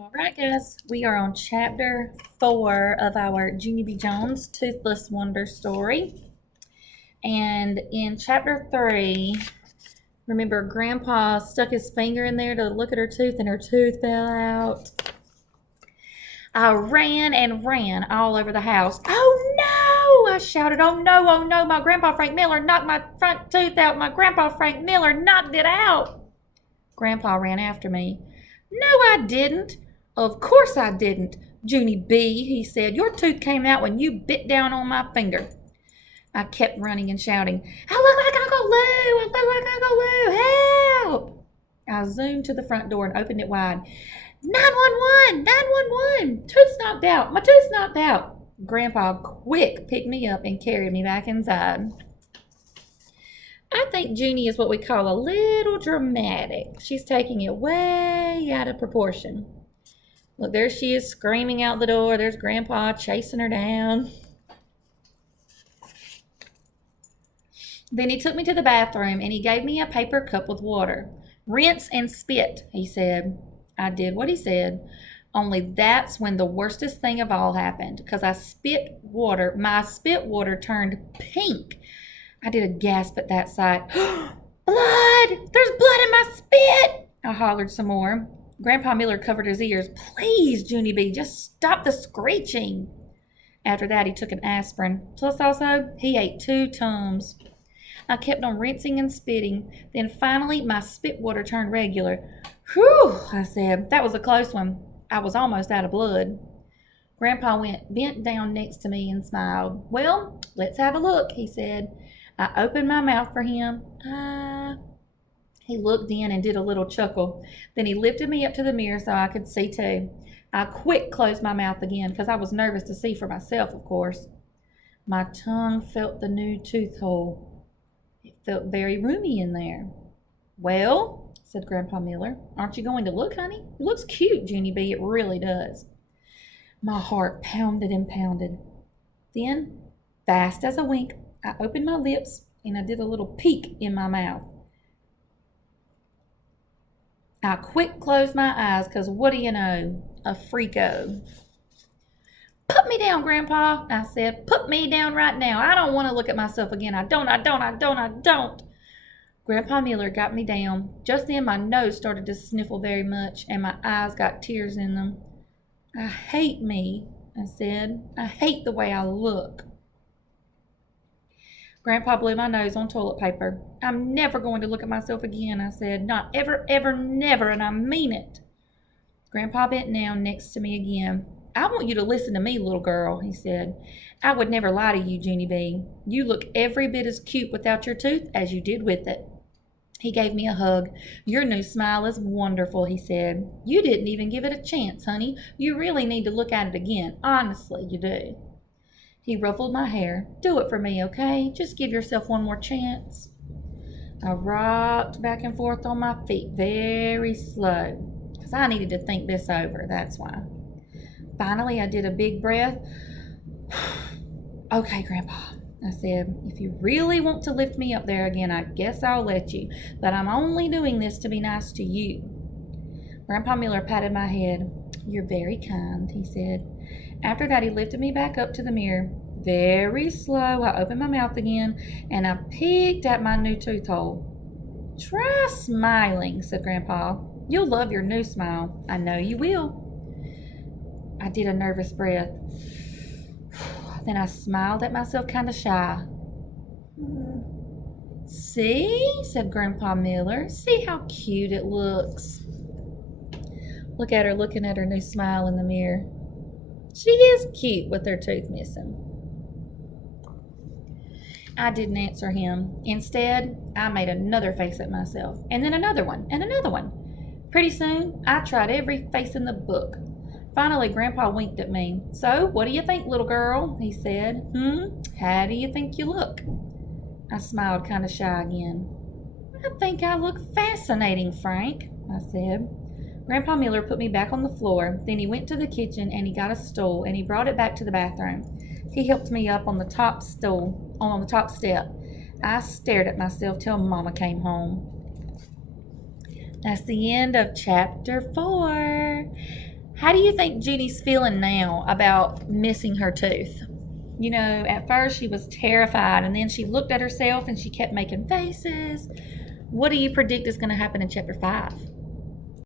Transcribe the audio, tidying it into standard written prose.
All right, guys, we are on chapter 4 of our Junie B. Jones Toothless Wonder story. And in chapter 3, remember Grandpa stuck his finger in there to look at her tooth and her tooth fell out. I ran and ran all over the house. Oh no! I shouted, oh no, my Grandpa Frank Miller knocked my front tooth out. My Grandpa Frank Miller knocked it out. Grandpa ran after me. No, I didn't. Of course I didn't, Junie B., he said. Your tooth came out when you bit down on my finger. I kept running and shouting, I look like Uncle Lou! I look like Uncle Lou! Help! I zoomed to the front door and opened it wide. 911! 911! Tooth's knocked out! My tooth's knocked out! Grandpa quick picked me up and carried me back inside. I think Junie is what we call a little dramatic. She's taking it way out of proportion. Look, there she is screaming out the door. There's Grandpa chasing her down. Then he took me to the bathroom and he gave me a paper cup with water. Rinse and spit, he said. I did what he said. Only that's when the worstest thing of all happened, because I spit water. My spit water turned pink. I did a gasp at that sight. Blood! There's blood in my spit! I hollered some more. Grandpa Miller covered his ears. Please, Junie B., just stop the screeching. After that, he took an aspirin. Plus, also, he ate 2 Tums. I kept on rinsing and spitting. Then finally, my spit water turned regular. Whew, I said. That was a close one. I was almost out of blood. Grandpa bent down next to me and smiled. Well, let's have a look, he said. I opened my mouth for him. He looked in and did a little chuckle. Then he lifted me up to the mirror so I could see too. I quick closed my mouth again because I was nervous to see for myself, of course. My tongue felt the new tooth hole. It felt very roomy in there. Well, said Grandpa Miller, aren't you going to look, honey? It looks cute, Junie B. It really does. My heart pounded and pounded. Then, fast as a wink, I opened my lips and I did a little peek in my mouth. I quick closed my eyes because what do you know? A freako. Put me down, Grandpa, I said. Put me down right now. I don't want to look at myself again. I don't. Grandpa Miller got me down. Just then my nose started to sniffle very much and my eyes got tears in them. I hate me, I said. I hate the way I look. Grandpa blew my nose on toilet paper. I'm never going to look at myself again, I said. Not ever, ever, never, and I mean it. Grandpa bent down next to me again. I want you to listen to me, little girl, he said. I would never lie to you, Junie B. You look every bit as cute without your tooth as you did with it. He gave me a hug. Your new smile is wonderful, he said. You didn't even give it a chance, honey. You really need to look at it again. Honestly, you do. He ruffled my hair. Do it for me, okay? Just give yourself one more chance. I rocked back and forth on my feet very slow because I needed to think this over, that's why. Finally, I did a big breath. Okay, Grandpa, I said, if you really want to lift me up there again, I guess I'll let you, but I'm only doing this to be nice to you. Grandpa Miller patted my head. You're very kind, he said. After that, he lifted me back up to the mirror. Very slow, I opened my mouth again, and I peeked at my new tooth hole. Try smiling, said Grandpa. You'll love your new smile. I know you will. I did a nervous breath. Then I smiled at myself kind of shy. See, said Grandpa Miller. See how cute it looks. Look at her looking at her new smile in the mirror. She is cute with her tooth missing. I didn't answer him. Instead, I made another face at myself, and then another one, and another one. Pretty soon, I tried every face in the book. Finally, Grandpa winked at me. So, what do you think, little girl? He said. How do you think you look? I smiled kind of shy again. I think I look fascinating, Frank, I said. Grandpa Miller put me back on the floor. Then he went to the kitchen and he got a stool and he brought it back to the bathroom. He helped me up on the top step. I stared at myself till Mama came home. That's the end of chapter 4. How do you think Junie's feeling now about missing her tooth? You know, at first she was terrified, and then she looked at herself and she kept making faces. What do you predict is going to happen in chapter 5?